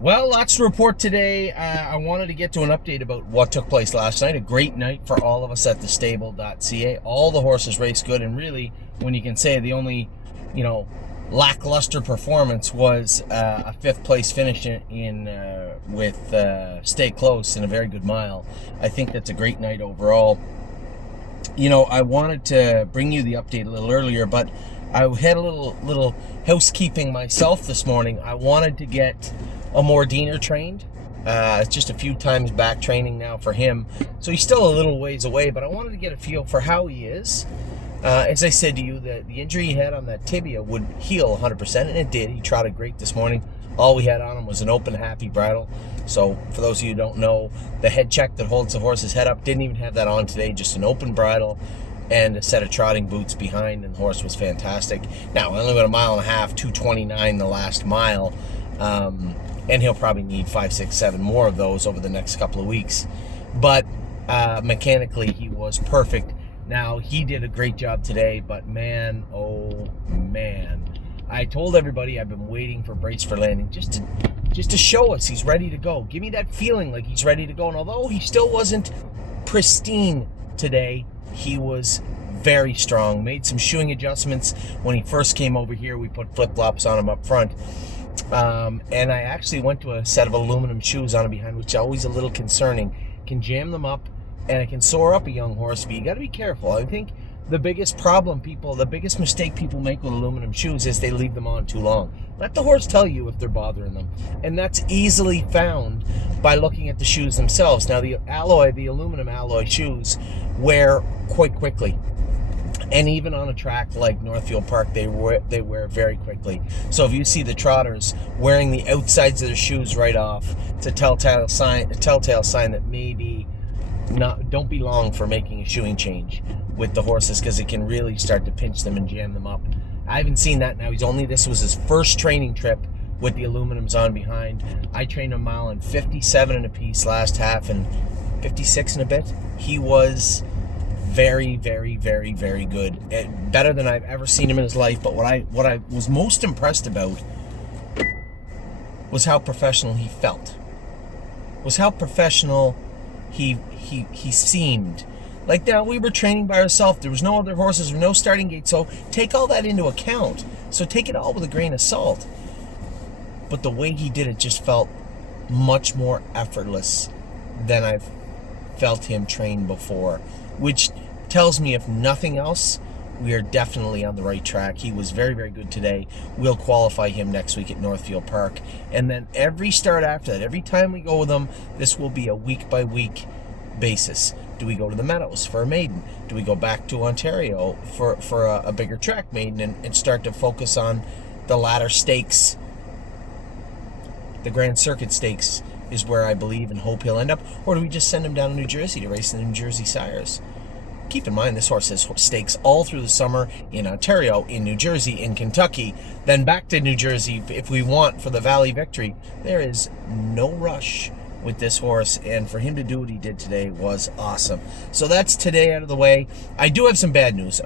Well, lots to report today. I wanted to get to an update about what took place last night. A great night for all of us at the stable.ca. All the horses raced good, and really, when you can say the only, lackluster performance was a fifth place finish with Stay Close in a very good mile. I think that's a great night overall. I wanted to bring you the update a little earlier, but I had a little housekeeping myself this morning. I wanted to get a more Diener trained. It's just a few times back training now for him. So he's still a little ways away, but I wanted to get a feel for how he is. As I said to you, the injury he had on that tibia would heal 100%, and it did. He trotted great this morning. All we had on him was an open, happy bridle. So for those of you who don't know, the head check that holds the horse's head up, didn't even have that on today, just an open bridle and a set of trotting boots behind, and the horse was fantastic. Now, I only went a mile and a half, 2:29 the last mile, and he'll probably need 5, 6, 7 more of those over the next couple of weeks. But mechanically, he was perfect. Now, he did a great job today, but man, oh man. I told everybody I've been waiting for Brace for Landing just to show us he's ready to go. Give me that feeling like he's ready to go. And although he still wasn't pristine today, he was very strong. Made some shoeing adjustments when he first came over here. We put flip-flops on him up front. And I actually went to a set of aluminum shoes on him behind, which is always a little concerning. Can jam them up, and it can soar up a young horse, but you got to be careful. I think the biggest mistake people make with aluminum shoes is they leave them on too long. Let the horse tell you if they're bothering them. And that's easily found by looking at the shoes themselves. Now, the aluminum alloy shoes wear quite quickly. And even on a track like Northfield Park, they wear very quickly. So if you see the trotters wearing the outsides of their shoes right off, it's a telltale sign that maybe don't be long for making a shoeing change with the horses, because it can really start to pinch them and jam them up. I haven't seen that now. This was his first training trip with the aluminums on behind. I trained a mile in 57 and a piece last half and 56 and a bit. He was very, very, very, very good. Better than I've ever seen him in his life. But what I was most impressed about was how professional he felt. Was how professional he seemed. Like, now, we were training by ourselves. There was no other horses, there was no starting gate. So take all that into account. So take it all with a grain of salt. But the way he did it just felt much more effortless than I've felt him train before, which tells me, if nothing else, we are definitely on the right track. He was very, very good today. We'll qualify him next week at Northfield Park. And then every start after that, every time we go with him, this will be a week-by-week basis. Do we go to the Meadows for a maiden? Do we go back to Ontario for a bigger track maiden and start to focus on the latter stakes? The Grand Circuit Stakes is where I believe and hope he'll end up. Or do we just send him down to New Jersey to race in the New Jersey Sires? Keep in mind, this horse has stakes all through the summer in Ontario, in New Jersey, in Kentucky, then back to New Jersey if we want for the Valley Victory. There is no rush with this horse, and for him to do what he did today was awesome. So that's today out of the way. I do have some bad news.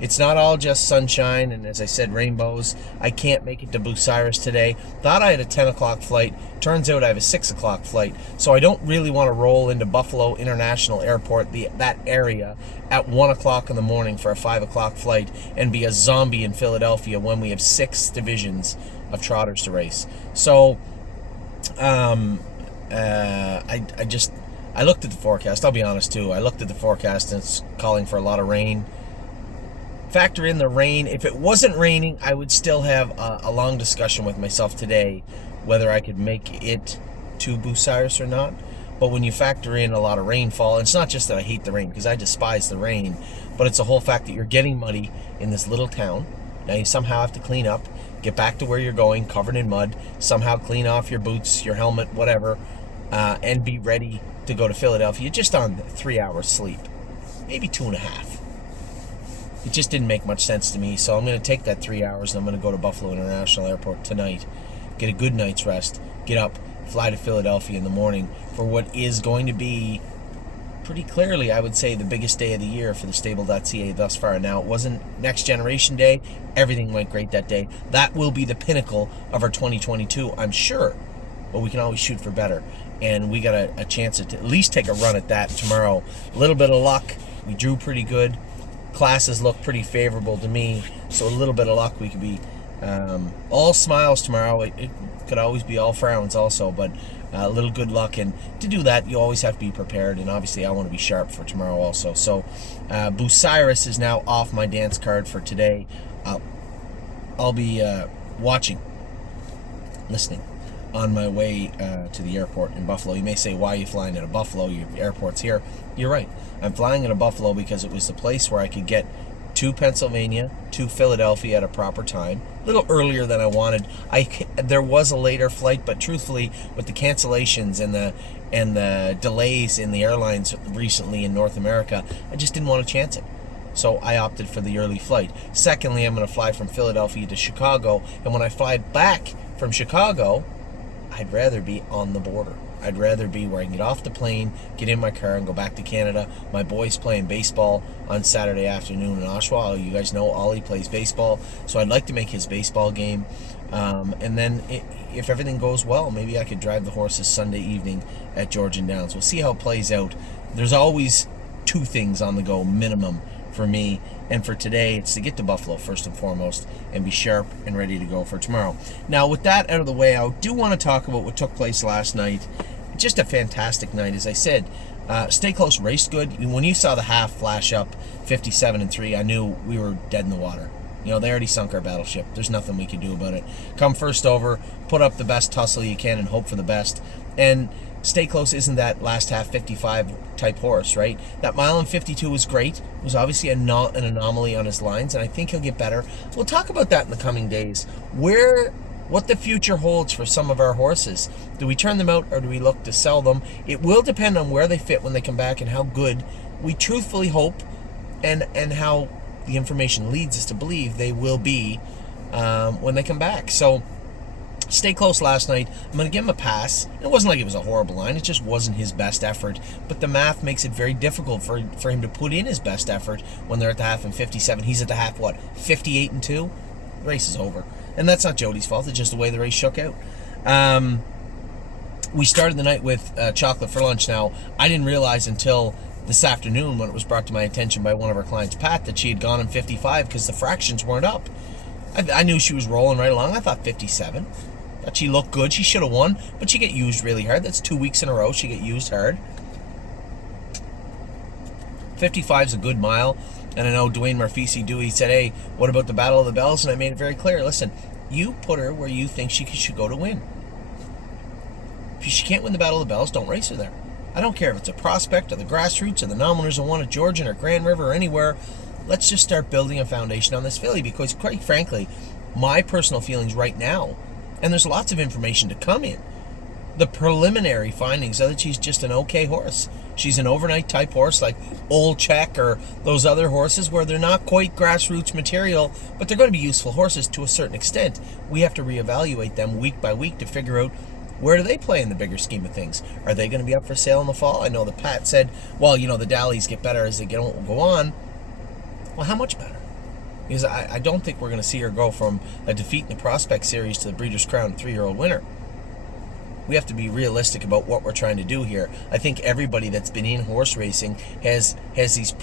It's not all just sunshine and, as I said, rainbows. I can't make it to Bucyrus today. Thought I had a 10 o'clock flight. Turns out I have a 6 o'clock flight. So I don't really want to roll into Buffalo International Airport, that area, at 1 o'clock in the morning for a 5 o'clock flight and be a zombie in Philadelphia when we have 6 divisions of trotters to race. So I looked at the forecast. I'll be honest too. I looked at the forecast and it's calling for a lot of rain. Factor in the rain. If it wasn't raining, I would still have a long discussion with myself today whether I could make it to Bucyrus or not. But when you factor in a lot of rainfall, it's not just that I hate the rain, because I despise the rain, but it's a whole fact that you're getting muddy in this little town. Now you somehow have to clean up, get back to where you're going, covered in mud, somehow clean off your boots, your helmet, whatever, and be ready to go to Philadelphia just on 3 hours sleep, maybe 2.5. It just didn't make much sense to me, so I'm going to take that 3 hours and I'm going to go to Buffalo International Airport tonight, get a good night's rest, get up, fly to Philadelphia in the morning for what is going to be pretty clearly, I would say, the biggest day of the year for the stable.ca thus far. Now, it wasn't Next Generation Day. Everything went great that day. That will be the pinnacle of our 2022, I'm sure. But we can always shoot for better. And we got a chance to at least take a run at that tomorrow. A little bit of luck. We drew pretty good. Classes look pretty favorable to me. So a little bit of luck, we could be all smiles tomorrow. It could always be all frowns also, but a little good luck. And to do that, you always have to be prepared. And obviously, I want to be sharp for tomorrow also. So Bucyrus is now off my dance card for today. I'll be watching, listening on my way to the airport in Buffalo. You may say, why are you flying out of Buffalo? Your airport's here. You're right. I'm flying out of Buffalo because it was the place where I could get to Pennsylvania, to Philadelphia at a proper time. A little earlier than I wanted. There was a later flight, but truthfully, with the cancellations and the delays in the airlines recently in North America, I just didn't want to chance it. So I opted for the early flight. Secondly, I'm going to fly from Philadelphia to Chicago, and when I fly back from Chicago, I'd rather be on the border. I'd rather be where I can get off the plane, get in my car, and go back to Canada. My boy's playing baseball on Saturday afternoon in Oshawa. You guys know Ollie plays baseball, so I'd like to make his baseball game. And then if everything goes well, maybe I could drive the horses Sunday evening at Georgian Downs. We'll see how it plays out. There's always 2 things on the go minimum for me, and for today it's to get to Buffalo first and foremost and be sharp and ready to go for tomorrow. Now, with that out of the way, I do want to talk about what took place last night. Just a fantastic night, as I said. Stay Close raced good. When you saw the half flash up 57-3, I knew we were dead in the water. You know, they already sunk our battleship. There's nothing we can do about it. Come first over, put up the best tussle you can and hope for the best. And Stay Close isn't that last half 55 type horse, right? That mile and 52 was great. It was obviously an anomaly on his lines, and I think he'll get better. We'll talk about that in the coming days. What the future holds for some of our horses. Do we turn them out or do we look to sell them? It will depend on where they fit when they come back and how good we truthfully hope and how the information leads us to believe they will be when they come back. So Stay Close last night, I'm going to give him a pass. It wasn't like it was a horrible line. It just wasn't his best effort. But the math makes it very difficult for him to put in his best effort when they're at the half in 57. He's at the half, 58-2? The race is over. And that's not Jody's fault. It's just the way the race shook out. We started the night with chocolate for lunch. Now, I didn't realize until this afternoon when it was brought to my attention by one of our clients, Pat, that she had gone in 55 because the fractions weren't up. I knew she was rolling right along. I thought 57. Thought she looked good. She should have won, but she get used really hard. That's 2 weeks in a row she get used hard. 55 is a good mile. And I know Dwayne Marfisi said, hey, what about the Battle of the Bells? And I made it very clear. Listen, you put her where you think she should go to win. If she can't win the Battle of the Bells, don't race her there. I don't care if it's a prospect or the grassroots or the non-winners of one at Georgian or Grand River or anywhere. Let's just start building a foundation on this filly because, quite frankly, my personal feelings right now, and there's lots of information to come in, the preliminary findings are that she's just an okay horse. She's an overnight type horse like Old Check or those other horses where they're not quite grassroots material, but they're going to be useful horses to a certain extent. We have to reevaluate them week by week to figure out where do they play in the bigger scheme of things. Are they going to be up for sale in the fall? I know that Pat said, well, the Dallies get better as they go on. Well, how much better? Because I don't think we're going to see her go from a defeat in the Prospect Series to the Breeders' Crown 3-year-old winner. We have to be realistic about what we're trying to do here. I think everybody that's been in horse racing has these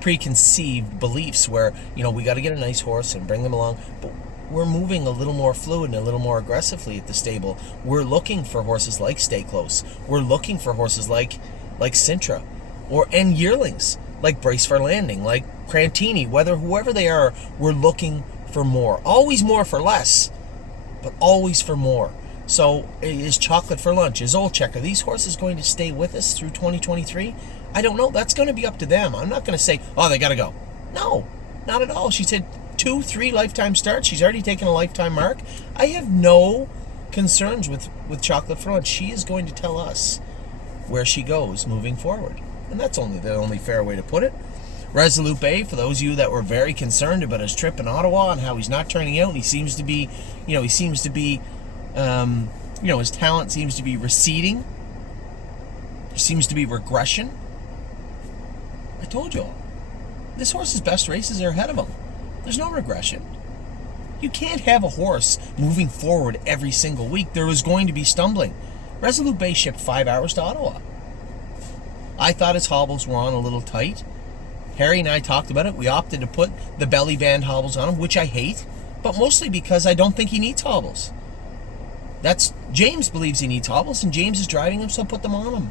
preconceived beliefs where, we got to get a nice horse and bring them along, but we're moving a little more fluid and a little more aggressively at the stable. We're looking for horses like Stay Close. We're looking for horses like Sintra and yearlings like Brace for Landing, like Crantini, whoever they are. We're looking for more. Always more for less, but always for more. So is Chocolate for Lunch, is Old Check, are these horses going to stay with us through 2023? I don't know. That's going to be up to them. I'm not going to say, oh, they got to go. No, not at all. She said 2-3 lifetime starts. She's already taken a lifetime mark. I have no concerns with Chocolate for Lunch. She is going to tell us where she goes moving forward. And that's the only fair way to put it. Resolute Bay, for those of you that were very concerned about his trip in Ottawa and how he's not turning out, and he seems to be, his talent seems to be receding. seems to be regression. I told you all. This horse's best races are ahead of him. There's no regression. You can't have a horse moving forward every single week. There is going to be stumbling. Resolute Bay shipped 5 hours to Ottawa. I thought his hobbles were on a little tight. Harry and I talked about it. We opted to put the belly band hobbles on him, which I hate, but mostly because I don't think he needs hobbles. James believes he needs hobbles, and James is driving him, so put them on him.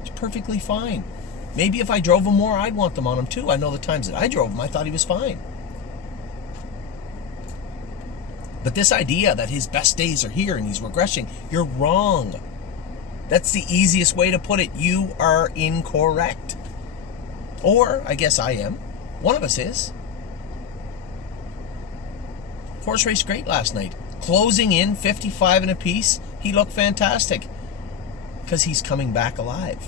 It's perfectly fine. Maybe if I drove him more, I'd want them on him too. I know the times that I drove him, I thought he was fine. But this idea that his best days are here and he's regressing, you're wrong. That's the easiest way to put it. You are incorrect. Or, I guess I am. One of us is. Horse raced great last night. Closing in 55 and a piece. He looked fantastic. Because he's coming back alive.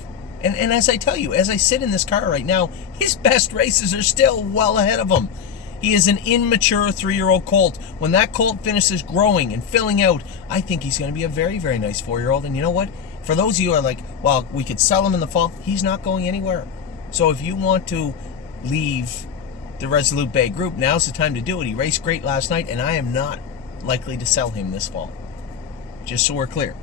And as I tell you, as I sit in this car right now, his best races are still well ahead of him. He is an immature 3-year-old colt. When that colt finishes growing and filling out, I think he's going to be a very, very nice 4-year-old. And you know what? For those of you who are like, well, we could sell him in the fall, he's not going anywhere. So if you want to leave the Resolute Bay group, now's the time to do it. He raced great last night, and I am not likely to sell him this fall. Just so we're clear.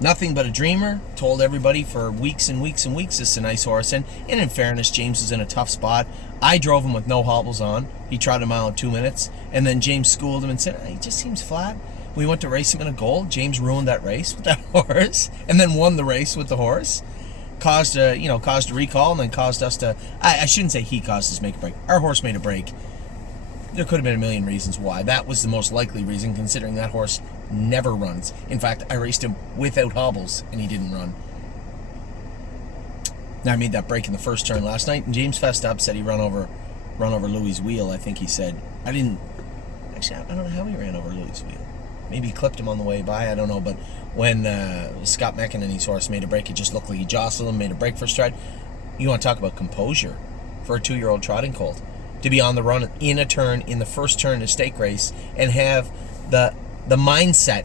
Nothing but a dreamer. Told everybody for weeks and weeks and weeks this is a nice horse. And in fairness, James was in a tough spot. I drove him with no hobbles on. He trotted a mile in 2 minutes. And then James schooled him and said, he just seems flat. We went to race him in a gold. James ruined that race with that horse. And then won the race with the horse. Caused a recall, and then caused us to... I shouldn't say he caused us to make a break. Our horse made a break. There could have been a million reasons why. That was the most likely reason, considering that horse never runs. In fact, I raced him without hobbles, and he didn't run. Now, I made that break in the first turn last night, and James fessed up, said he run over Louis' wheel. I think he said... I don't know how he ran over Louis' wheel. Maybe he clipped him on the way by, I don't know. But when Scott McEnany's horse made a break, it just looked like he jostled him, made a break for stride. You want to talk about composure for a 2-year-old trotting colt. To be on the run in a turn, in the first turn in a stake race, and have the mindset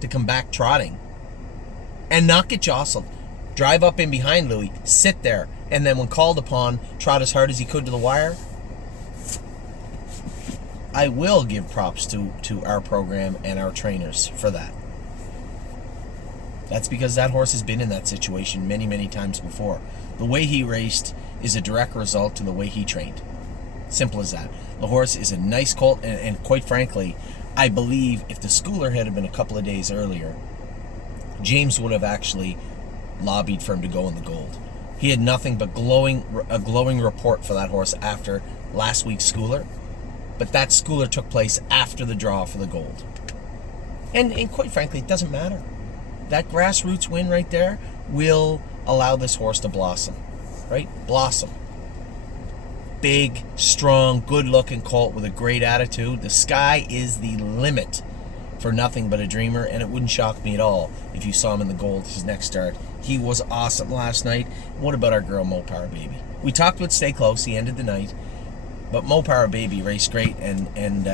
to come back trotting and not get jostled. Drive up in behind Louis, sit there, and then when called upon, trot as hard as he could to the wire. I will give props to our program and our trainers for that. That's because that horse has been in that situation many, many times before. The way he raced is a direct result to the way he trained. Simple as that. The horse is a nice colt, and quite frankly, I believe if the schooler had been a couple of days earlier, James would have actually lobbied for him to go in the gold. He had nothing but a glowing report for that horse after last week's schooler, but that schooler took place after the draw for the gold. And quite frankly, it doesn't matter. That grassroots win right there will allow this horse to blossom, right? Blossom. Big, strong, good-looking colt with a great attitude. The sky is the limit for Nothing But a Dreamer, and it wouldn't shock me at all if you saw him in the gold his next start. He was awesome last night. What about our girl Mo Power Baby? We talked about Stay Close. He ended the night. But Mo Power Baby raced great, and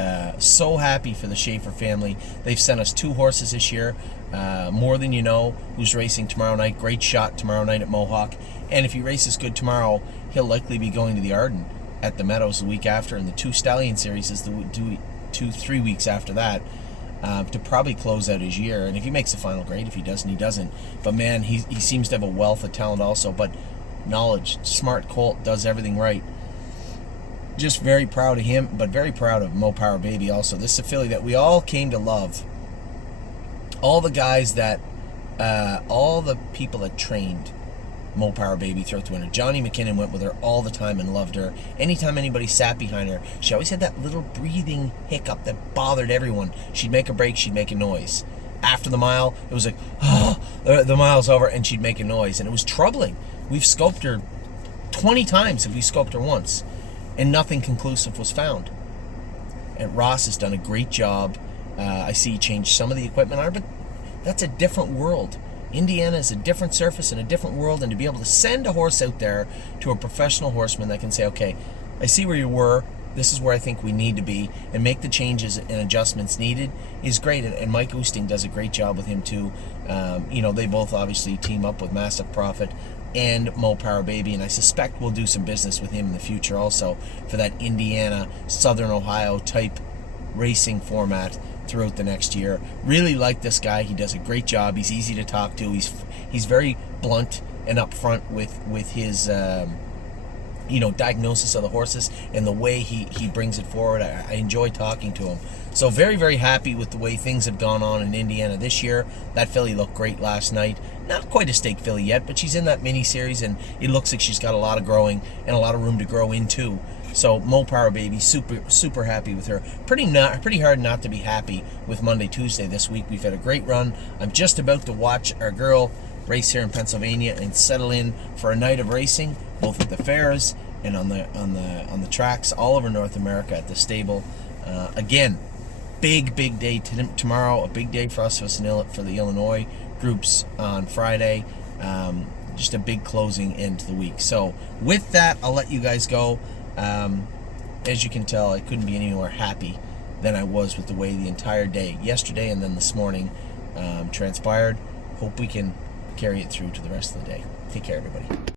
so happy for the Schaefer family. They've sent us 2 horses this year. More Than You Know, who's racing tomorrow night. Great shot tomorrow night at Mohawk. And if he races good tomorrow, he'll likely be going to the Arden at the Meadows the week after, and the 2 Stallion Series is the 2-3 weeks after that, to probably close out his year. And if he makes the final, great. If he doesn't, he doesn't. But man, he seems to have a wealth of talent also. But knowledge, smart colt, does everything right. Just very proud of him, but very proud of Mo Power Baby also. This is a filly that we all came to love. All the guys that, all the people that trained Mo Power Baby throughout the winter. Johnny McKinnon went with her all the time and loved her. Anytime anybody sat behind her, she always had that little breathing hiccup that bothered everyone. She'd make a break, she'd make a noise. After the mile, it was like, oh, the mile's over, and she'd make a noise. And it was troubling. We've scoped her 20 times if we scoped her once, and nothing conclusive was found. And Ross has done a great job. I see he changed some of the equipment on her, but that's a different world. Indiana is a different surface and a different world, and to be able to send a horse out there to a professional horseman that can say, okay, I see where you were, this is where I think we need to be, and make the changes and adjustments needed is great. And Mike Oosting does a great job with him too. They both obviously team up with Massive Profit and Mo Power Baby, and I suspect we'll do some business with him in the future also for that Indiana, Southern Ohio type racing format throughout the next year. Really like this guy. He does a great job. He's easy to talk to. He's very blunt and upfront with his diagnosis of the horses and the way he brings it forward. I enjoy talking to him. So very, very happy with the way things have gone on in Indiana this year. That filly looked great last night. Not quite a stake filly yet, but she's in that mini series, and it looks like she's got a lot of growing and a lot of room to grow into. So Mo Power Baby, super happy with her. Pretty hard not to be happy with Monday, Tuesday this week. We've had a great run. I'm just about to watch our girl race here in Pennsylvania and settle in for a night of racing, both at the fairs and on the tracks all over North America at the stable. Again, big day tomorrow. A big day for us for the Illinois groups on Friday. Just a big closing end to the week. So with that, I'll let you guys go. As you can tell, I couldn't be any more happy than I was with the way the entire day, yesterday and then this morning, transpired. Hope we can carry it through to the rest of the day. Take care, everybody.